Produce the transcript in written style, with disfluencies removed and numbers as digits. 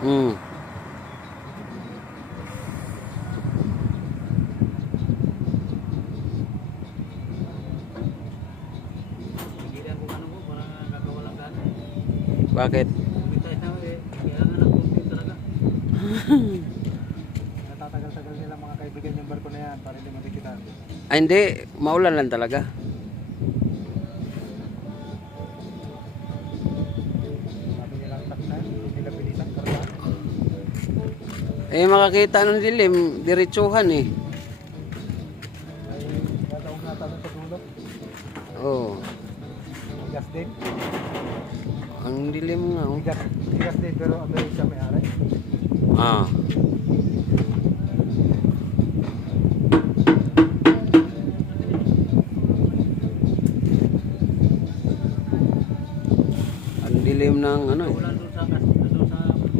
Hmm. Pigilan kung ano mo, parang kakawalang gana. Bakit? Kumitay na eh, kailangan ng content talaga. Natatagal-tagal nila mga kaibigan yung barko na yan para hindi makikita. Ay, hindi. Maulan lang talaga. Sabi nilang taknan, hindi nila pilitan karga. Eh, makakita ng dilim. Diretsuhan eh. Ay, gataong natanong sa dulo. Oh. Bigas din. Ang dilim nga. Oh. Bigas din pero Amerika may aray. Ah. Ang dilim ng ano eh.